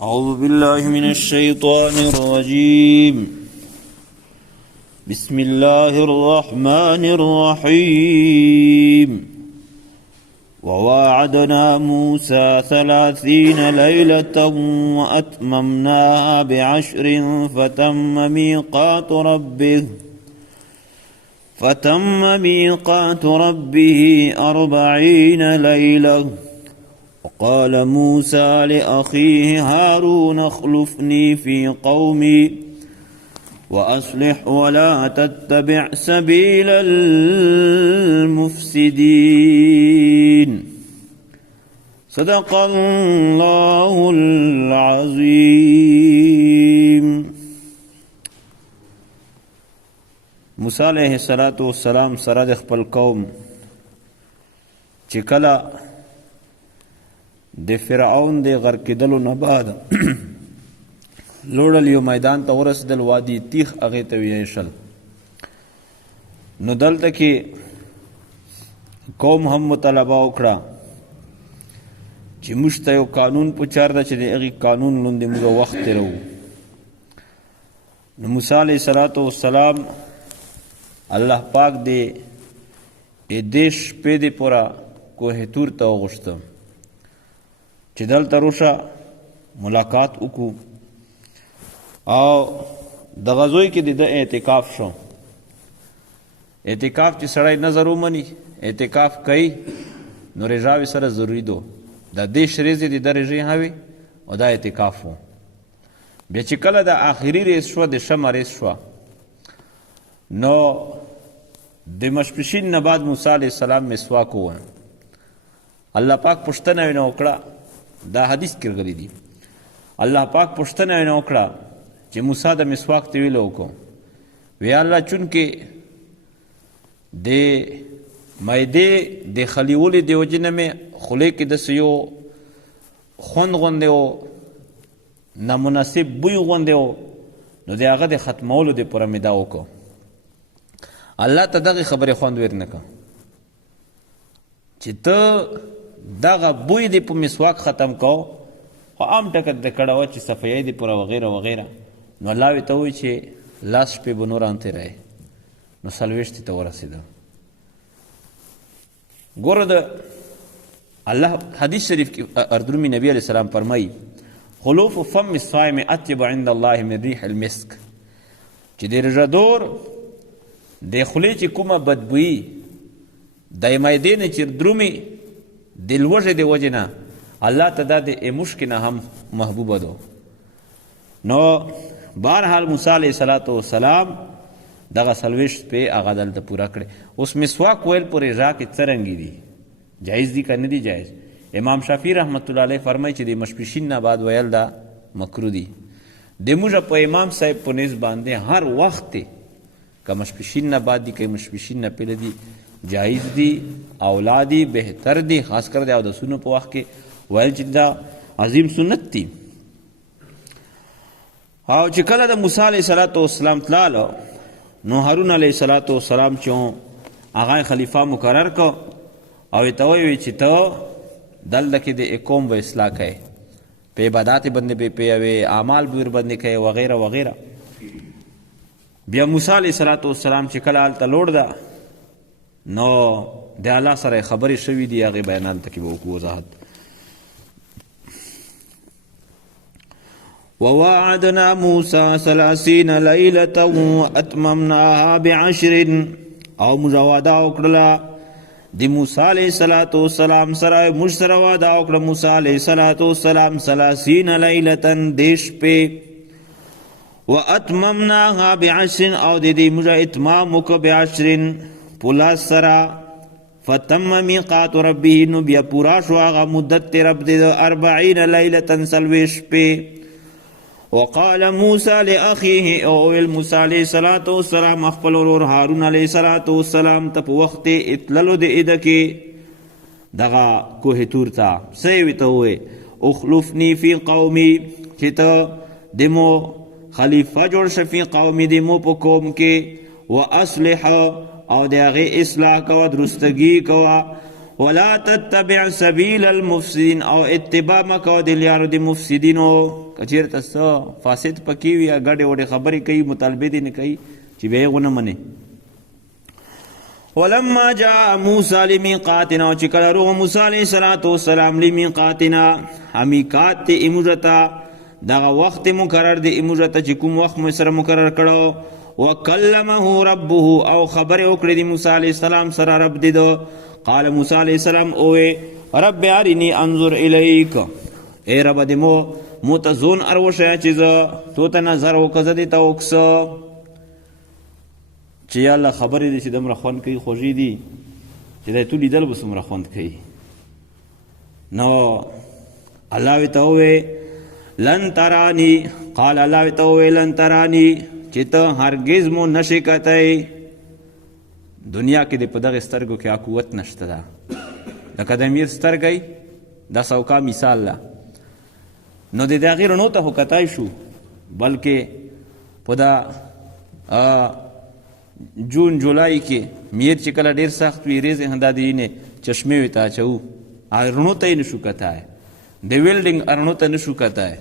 أعوذ بالله من الشيطان الرجيم. بسم الله الرحمن الرحيم. وواعدنا موسى 30 ليلة وأتممناها ب10 فتم ميقات ربه 40 ليلة. وقال موسى لأخيه هارون اخلفني في قومي وأصلح ولا تتبع سبيل المفسدين. صدق الله العظيم. موسی علیہ السلام سره د خپل قوم چې کله د فرعون د غرق کېدلو نه بعد لوړل یو میدان ته ورسېدل، وادي تیخ هغې ته ویشل. نو دلته کې قوم هم مطالبه وکړه چې موږ ته یو قانون پکار ده چې د هغې قانون لاندې موږ وخت تېروو. نو موسی علیه السلام الله پاک د دې شپې د پوره کوه تور ته وغوښته چې دلته روشه ملاقات وکړو، او د غزوی کې د اعتکاف شو. اعتکاف چې سړی نظر ومني اعتکاف کوي نو رژاوې سره ضروري دو د دې شریزې د ده رژې هوي او دا اعتکاف و. بیا چې کله د آخري ریز شوه، د شمه ریز شوه، نو د مشپشین نه بعد موسی علیه السلام مسواک وویل. الله پاک پوښتنه یې نه وکړه، دا حدیث کې راغلی دی. الله پاک پوښتنه یې نه وکړه چې موسی د مسواک ته ویلو وکړو. وی الله چونکې د معدې د خلیولې د وجې نه مې خولې کې داسې یو خوند غوندې و، نامناسب بوی غوندې و، نو د هغه د ختمولو دپاره مې دا وکړو. الله ته دغې خبرې خوند ور نه کړه چې ته دغه بوی دی په مسواک ختم کو، خو عام ټکه د کړه وه چې صفیۍ دی پوره وغیره وغیره. نو الله وی ته وایي چې لاس شپې به نور انتېرئ. نو 40 ته ورسېده. ګوره د الله حدیث شریف کې اردرومي نبی علیه السلام فرمایي خلوف فم الصائم اطیب عند الله من ریح المسک، چې د روژهدور د خولې چې کومه بدبویي د معدې نه چې درومي د لوږې د وجې نه الله ته دا د مشک نه هم محبوبه ده. نو بهرحال موسی علیه السلام دغه 40 شپې هغه دلته پوره کړې. اوس مسواک ویل په رژا کې څرنګې دي، جایز دي که نه دي جایز؟ امام شافعي رحمت الله علیه فرمایي چې د مشپشین نه بعد ویل دا مکروه دي. د موږ په امام صاحب په نیز باندې هر وخت دی، که مشپشین نه بعد دي که مشپشین نه پهله دي، جایز دي، اولادی بهتر دي، خاص کر د اودسونو په وخت کې ویل چې دا عظیم سنت دي. او چې کله د موسی علیه السلام تلاله، نو هارون علیه السلام چې هغه خلیفه مقرر کو او یې ته وویل چې ته دلته کې د قوم به اصلاح کوې، په عبادات باندې به پیوې، اعمال به ورباندې کوې وغیره وغیره. بیا موسی علیه السلام چې کله هلته لوړ ده، نو د الله سره خبرې شوي دي، هغې بیانات ته کې به وکړو وضاحت. وواعدنا موسى 30 ليلة وأتممناها ب10. او موږ وعده وکړله د موسی علیه السلام سره، موږ سره وعده وکړه موسی علیه السلام 30 لیلة د شپې، واتممناها ب10 او د دې موږ اتمام وکړه ب10 پولا سره. فتم میقات ربه، نو بیا پورا شو هغه مدت رب د 40 لیلة 40 شپې. وقال موسی لاخیه، او ویل موسی علیه السلام خپل ورور هارون علیه السلام ته په وخت اتللو د اده کې دغه کوه تور ته څه یې ورته وویل اخلفني فی قومي، چې ته د مو خلیفه جوړ شه فی قومي، د مو په قوم کې، و اصلح او د هغې اصلاح کوه، درستګي کوه، ولا تتبع سبیل المفسدین او اتباع مکو د لیارو د مفسدینو. کچیرته څه فاسد پکې وي یا ګډې وډې خبرې کوي مطالبې دې نه کوي چې بیا یې ونه منې. ولما جاء موسى لميقاتنا چې کله روغ موسی علیه السلام لميقاتنا میقات ته اموږته دغه وخت مقرر دی اموږته چې کوم وخت مو سره مقرر کړو. وکلمه ربه او خبر وکړې دی موسی علیه السلام سره رب دی دو. قال موسی علیه السلام اوې رب ارنی انظر الیک، ای رب دې مو ته زون اروشه چې زه تو ته نظر وکړه زه دې ته وکړه چې یا الله خبرې دې چې دومره خوند کوي خوږې دي چې دی تو لیدل به څومره خوند کوي. نو الله ورته ووې لن ترانی، قال الله ورته ووې لن ترانی چې ته هرګز مو نشې کتی. دنیا کې د په دغې سترګو کې قوت نشته ده، لکه د امیر سترګی دا سوکا مثال ده. نو د هغې رڼو ته خو کتی شو، بلکې په دا جون جولای کې میر چې کله ډېر سخت وي ریزې همدا د وینې چشمې ورته اچوو رڼو ته یې نشو کتی، د ویلډینګ رڼو ته نشو کتی،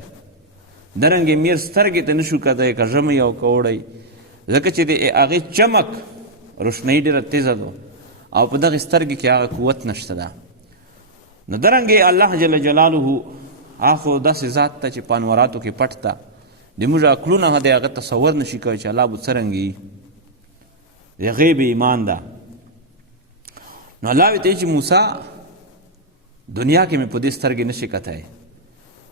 درنګې میر سترګې ته نشو کتی که ژمی او که اوړی، ځکه چې د هغې چمک روشنۍ ډېره تیزه ده او په دغې سترګې کې هغه قوت نشته ده. نو درنګې الله جل جلاله هغه خو داسې ذات ته چې په انواراتو کې پټ ته د موږ عقلونه د هغه تصور نشي کوی چې الله به څرنګه وي، د غیب ایمان ده. نو الله ورته چې موسی دنیا کې مې په دې سترګې نشي کتی،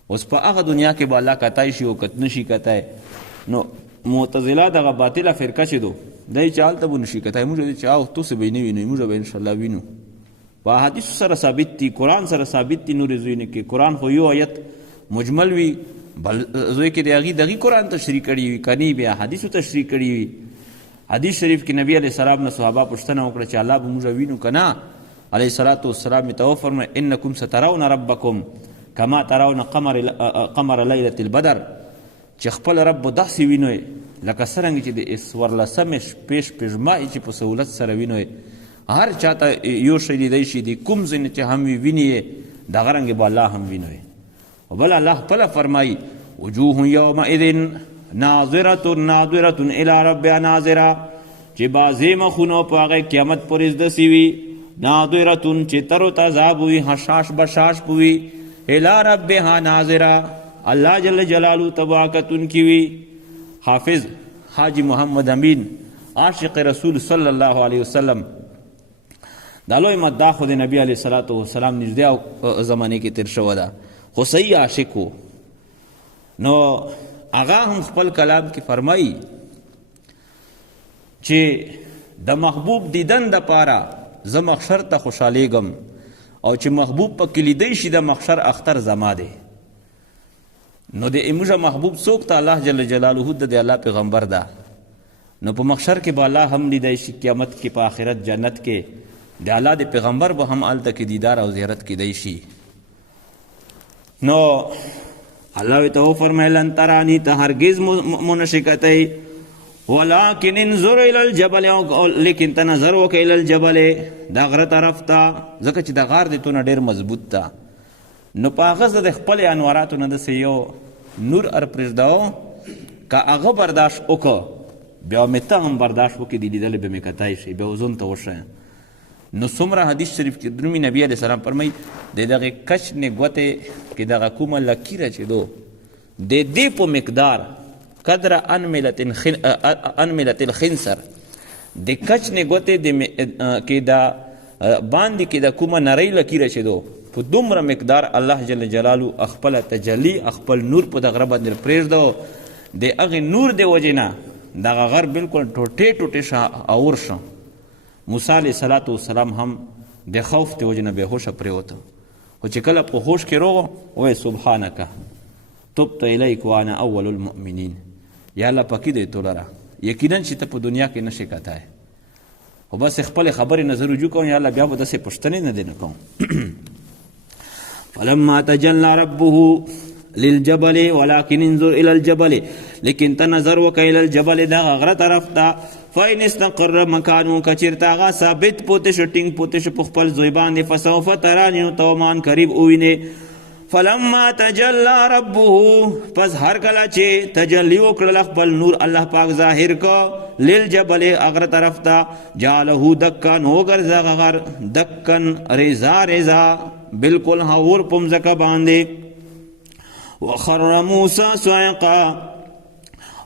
اوس په هغه دنیا کې به الله کتی شي او کت نشي کتی. نو معتزله دغه باطله فرقه چې دو دی چې هلته به نشي کتی، موږ چې او تاسې به یې نه وینئ، موږ به انشاءالله وینو. په احادیثو سره ثابت دي، قرآن سره ثابت دي، نورې ځایونه کې قرآن خو یو آیت مجمل وي، بل ځای کې د هغې دغې قرآن تشریح کړي وي، کنی بیا حدیثو تشریح کړي وي. حدیث شریف کې نبی علیه السلام نه صحابه پوښتنه وکړه چې الله به موږ وینو که نه؟ علیه الصلاة والسلام ته وفرمایل انکم سترون ربکم کما ترون قمر لیلة البدر، چې خپل رب به داسې وینئ لکه څرنګه چې د 14مې شپې شپږمه چې په سهولت سره وینئ. هر چاته یو شی لیدی شي د کوم ځای نه چې هم ویني یې دغه رنګې به الله هم وینئ. او بل الله خپله فرمایي وجوه یومئذ ناظرة ناظرة الى ربها ناظره، چې بعضې مخونو په هغې قیامت پورې داسې وي ناظرة چې تر و تذاب وي حشاش بشاش پوي الى ربها ناظره، الله جل جلاله تبا کتونکي وي. حافظ حاجی محمد امین عاشق رسول صلی الله علیه وسلم دا لوی مداح خو د نبی علیه الصلاة والسلام نږدې زمانې کې تیر شوی ده، خو صحیح عاشق و. نو هغه هم خپل کلام کې فرمایي چې د محبوب دیدن دپاره زه محشر ته خوشحالیږم او چې محبوب پکې لیدی شي د محشر اختر زما دی. نو د موږ محبوب څوک ته الله جل جلاله د الله پیغمبر ده. نو په محشر کې به الله هم لیدی شي، قیامت کې په آخرت جنت کې د الله د پیغمبر به هم هلته کې دیدار او زیارت کیدی شي. نو الله ورته وفرمیل لن ترانی ته هرګز مو نشي کتی، ولکن انظر الی الجبل، لیکن ته نظر وکړه الی الجبل د غره طرف ته، ځکه چې د غار د تونه ډېر مضبوط ده. نو په هغه د خپل انواراتو نه داسې یو نور پرېږدو که هغه برداشت وکړه بیا مې ته هم برداشت وکړې د لیدلې به مې کتی شي، بیا وزون ته وښیه. نو څومره حدیث شریف کې درومي نبی علیه السلام فرمایي د دغې کچنې ګوتې کې دغه کومه لکیره چې دو د دې په مقدار قدر انملة الخنصر د کچنې ګوتې کې د باندې کې د کومه نرۍ لکیره چې دو په دومره مقدار الله جل جلاله خپل تجلی خپل نور په دغه غره باندې پرېږدو، د هغې نور د وجې نه دغه غر بلکل ټوټې ټوټې شه اور شه. موسی علیه الصلاة والسلام هم د خوف د وجې نه بېهوشه پرېوته، خو چې کله په هوش کې روغ وایي سبحانکه تبت الیک وانا اول المؤمنین، یا الله پاکي دی تو لره، یقینا چې ته په دنیا کې نشې کتی، خو بس خپلې خبرې نظر رجوع کوم، یا الله بیا به داسې پوښتنې نه دی نه کوم. فلما تجلى ربه للجبل ولكن انظر الى الجبل لیکن ته نظر وکړه الى الجبل دا غره طرف ته فإن استقر مکانو کچرتا غا ثابت پوتې شو ټینګ پوتې شو په خپل ځای باندې فسوف ترانی نو تومان قریب ووینې فلما تجلى ربه پس هر کله چې تجلی وکړل خپل نور الله پاک ظاهر کو للجبل اغر طرف ته جعله دکا نو ګرځا غر دکن ریزا ریزا بالکل هور پم زکه باندې وخر موسی صعقا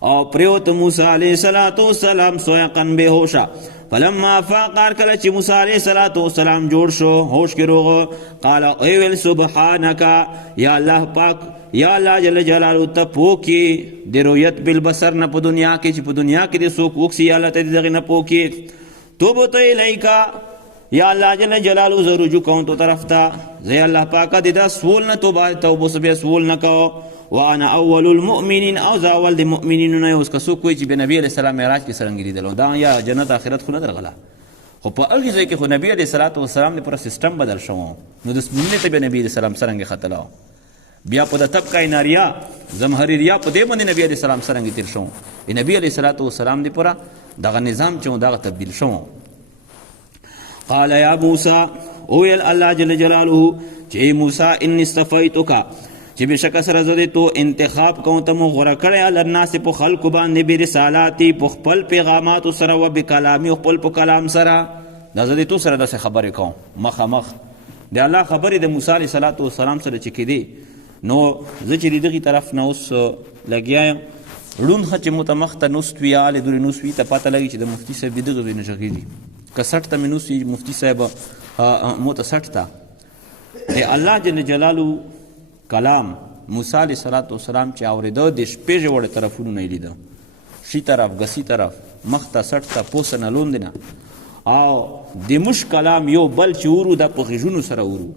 او پریوت موسی علیہ السلام صعقا بے ہوشا فلما فاقار کله چې موسی علیہ السلام جوړ شو ہوش کې روغ قال ایول سبحانك یا الله پاک یا الله جل جلاله ته پوکي د رؤیت بالبصر نه په دنیا کې چې په دنیا کې د سوک وکسي یا الله ته دغه نه پوکي توبت الیکا یا اللہ جل جلالو زو رجوع کون تو طرف تا زی اللہ پاکا دیدا سول نہ توبہ سبی سول نہ کہو وانا اول المؤمنین او زاول دی مؤمنین نه اوس کسو کوئی چې نبی علیہ السلام معراج کې سرنګ لیدلو دا یا جنت آخرت خو نه درغلا خو په هغه ځای کې خو نبی علیہ الصلوۃ والسلام د پر سیستم بدل شو نو د سنت ته نبی علیہ السلام سرنګ خطلاو بیا په د طبقه ناریا زمهریا په دې باندې نبی علیہ السلام سرنګ تیر شو نبی علیہ الصلوۃ والسلام دی پر دغه نظام چې دغه تبدیل شو قال یا موسی اویل الله جل جلاله چې موسی ان استفیتک چې بشک سره زده تو انتخاب کوم ته غوړه کړی ال الناس په خلق باندې به رسالاتی په خپل پیغامات سره او بکلامي خپل په کلام سره دا زده تو سره د خبرې کوم مخ د الله خبرې د موسی علیه السلام سره چې کېدی نو زه چې دغه طرف نه اوس لګیایم لون خچ متمخته نوستوی آل دوری نوستوی ته پته لګي چې د مفتی صاحب دغه وینه شغېږي که 60 ته منوسی مفتی صاحب موته 60 ته د الله جل جلاله کلام موسی علیہ السلام چې اوریدو د شپې جوړ طرفونو نه لیدو شي طرف غسی طرف مخته 60 ته پوس نه لوندنه او د مش کلام یو بل چې ورو د پخېجونو سره ورو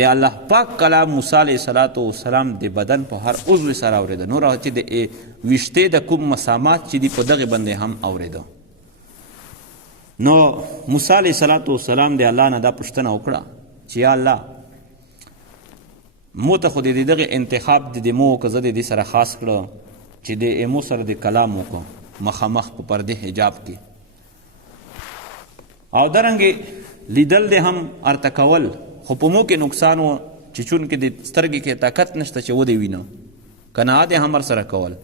د الله پاک کلام موسی علیہ السلام د بدن په هر عضو سره اوریدو نو راځي د وشته د کوم مسامات چې دی په دغه باندې هم اوریدو نو موسی علیہ السلام د الله نه دا پوښتنه وکړه چې یا الله مو ته خو د دغه انتخاب د مو که زه د دې سره خاص کړه چې د ایمو سره د کلام وکړو مخامخ په پرده حجاب کې او درنګې لیدل د هم ارته کول خو په مو کې نقصان و چې چون کې د سترګې کې طاقت نشته چې ودې وینو کنه د هم سره کول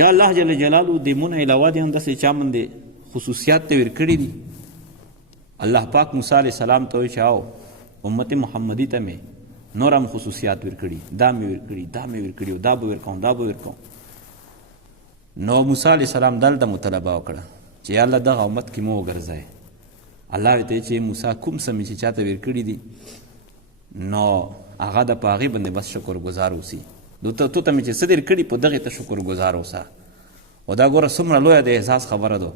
یا الله جل جلاله د مون علاوه د هم داسې چا باندې خصوصیات ته ورکړي دي الله پاک موسی علیہ السلام ته چاو امت محمدی ته مې نورم خصوصیات ورکړي دا مې ورکړي دا مې ورکړي دا به ورکوم دا به ورکوم نو موسی علیہ السلام دلته مطالبه وکړه چې الله دغه امت کې مو وګرځئ الله ته چې موسی کوم سمې چې چاته ورکړي دي نو هغه د پاغي باندې بس شکر گزار اوسي دوته ته مې چې صدر کړي په دغه ته شکر گزار اوسه او دا ګوره څومره لویه د احساس خبره ده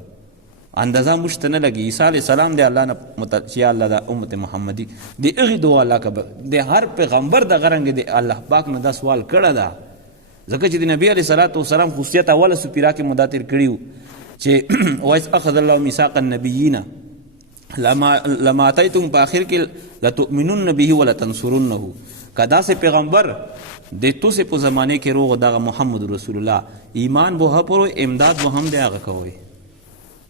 اندازه مشته نه لګي عیسی علیہ السلام دی الله نه چې الله د امت محمدی دی هغه دعا الله کبه د هر پیغمبر د غرنګ دی الله پاک نه دا سوال کړه دا ځکه چې د نبی علیہ السلام خصوصیت اوله سپیرا کې مداتر کړیو چې وایس اخذ الله میثاق النبیین لما اتیتم په اخر کې لتؤمنون به ولا تنصرونه کدا سے پیغمبر د تو سے په زمانه کې روغ دغه محمد رسول الله ایمان به پرو امداد به هم دی هغه کوي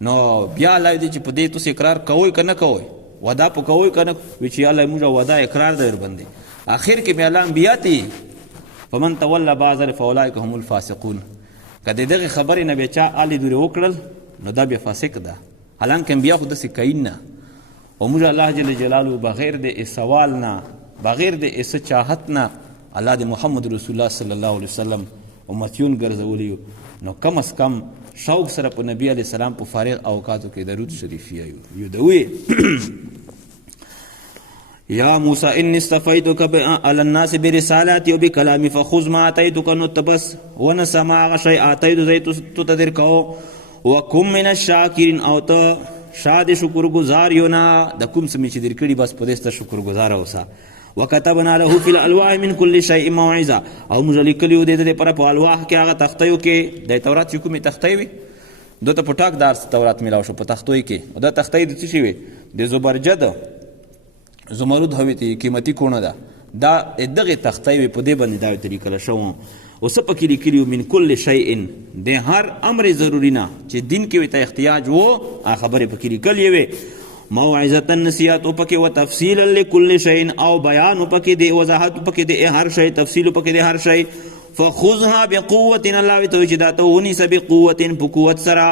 نو بیا الله دې چې په دې تاسو اقرار کوئ کنه کوئ وعده په کوئ کنه چې الله موږ وعده اقرار در باندې اخر کې به الله انبیاء تی فمن تولى بعض فاولئک هم الفاسقون کله دغه خبرې نه بچا علي دوی وکړل نو دا به فاسق ده حالانکه انبیاء خود څه کین نه او موږ الله جل جلاله بغیر د سوال نه بغیر د اس چاحت نه الله د محمد رسول الله صلی الله علیه وسلم امتیون ګرځولیو نو کم از کم شوق سره په نبی علیہ السلام په فارغ اوقاتو کې درود شریف یو دوی یا موسی انی استفیتک علی الناس برسالتی وبکلامی فخذ ما اتیتک نتبس ونسمع شیء اتیت زیت تدر کو وکم من الشاکرین او ته شاد شکر گزار یو نه د کوم سمې چې در کړي بس په دې شکر گزار اوسه وكتبنا له في الالواح من كل شيء موعظه او موږ لیکلو د دې پر په الواح کې هغه تختیو کې د تورات کومه تختې وي دوته پټاک دار تورات ملاو شو په تختوي کې او د تختې د څه شي وي د زبرجد زمرد هوي ته قیمتي کونه ده دا دغه تختې وي په دې باندې دا طریقه شو او څه پکې لیکلي من کل شیء د هر امر ضروري نه چې دین کې ته احتیاج وو هغه خبرې پکې لیکلې وي موعظه نصیحت پکې و تفصیل لكل شیء او بیان پکې دی وضاحت پکې دی هر شی تفصیل پکې دی هر شی فخذها بقوه الله توجداته ونس بقوه بقوه سرا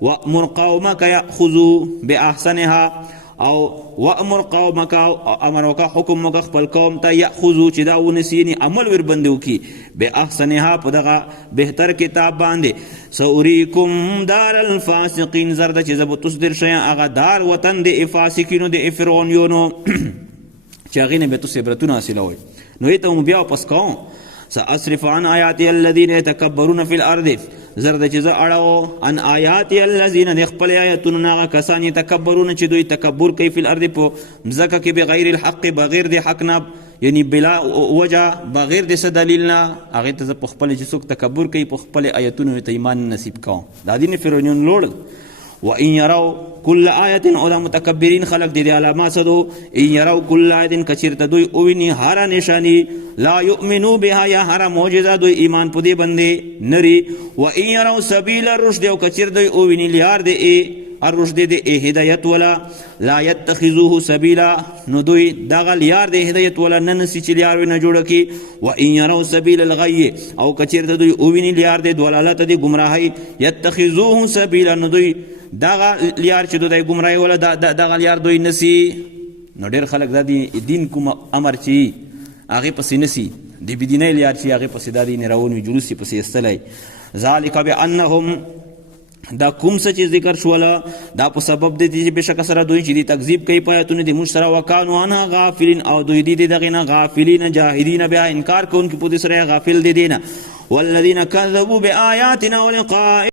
وامر قومك ياخذوا باحسنها او وامر قومك امر وکا حکم وکا خپل قوم ته یاخذو چې دا ونسینی عمل ور بندو کی به احسنها په دغه بهتر کتاب باندې سوریکم دار الفاسقین زرد چې زب تصدر شي هغه دار وطن د فاسقینو د فرعونیونو چې هغه نه به تاسو عبرتونه حاصلوي نو ته بیا پس کوم سأصرف عن آیات الذین یتکبرون فی الارض زرد چې زه اړو ان آیات الذین د خپل آیاتونو هغه کسان یتکبرون چې دوی تکبر کوي فی الارض په مځکه کې بغیر الحق بغیر د حق نه یعنی بلا وجه بغیر د څه دلیل نه هغه ته په خپل چې څوک تکبر کوي په خپل آیاتونو ته ایمان نصیب کوم دا دین فرعون لوړ وان يروا كل آیت او دا متکبرین خلق دي علامات سدو ان يروا كل آیت کچرته دوی اوینی هر نشانی لا یؤمنو بها یا هر معجزه دوی ایمان پدی بندي نری وان يروا سبیل الرشد او کچر دوی اوینی لیار دی الرشد دی هدایت ولا لا يتخذوه سبیلا نو دوی دغه لیار دی هدایت ولا ننسی چې لیار نه جوړ کی وان يروا سبیل الغی او کچر دوی اوینی لیار دی دلالت دی گمراهی يتخذوه سبیلا نو دوی دغه لیار چې دوی گمراهی ولا دغه لیار دوی نسی نو ډیر خلک د دین کوم امر چی هغه پسې نسی د بيدینه لیار چې هغه پسې د دین راونی جلوس پسې استلای ذالک بانهم دا کوم څه چې ذکر شولا دا په سبب د دې بشک سره دوی چې تکذیب کوي پاتونه د مشترا وکانو انا غافلین او دوی دې دغه نه غافلین جاهدین بیا انکار کوونکي په دې سره غافل دي دینه والذین کذبوا بآیاتنا ولقاء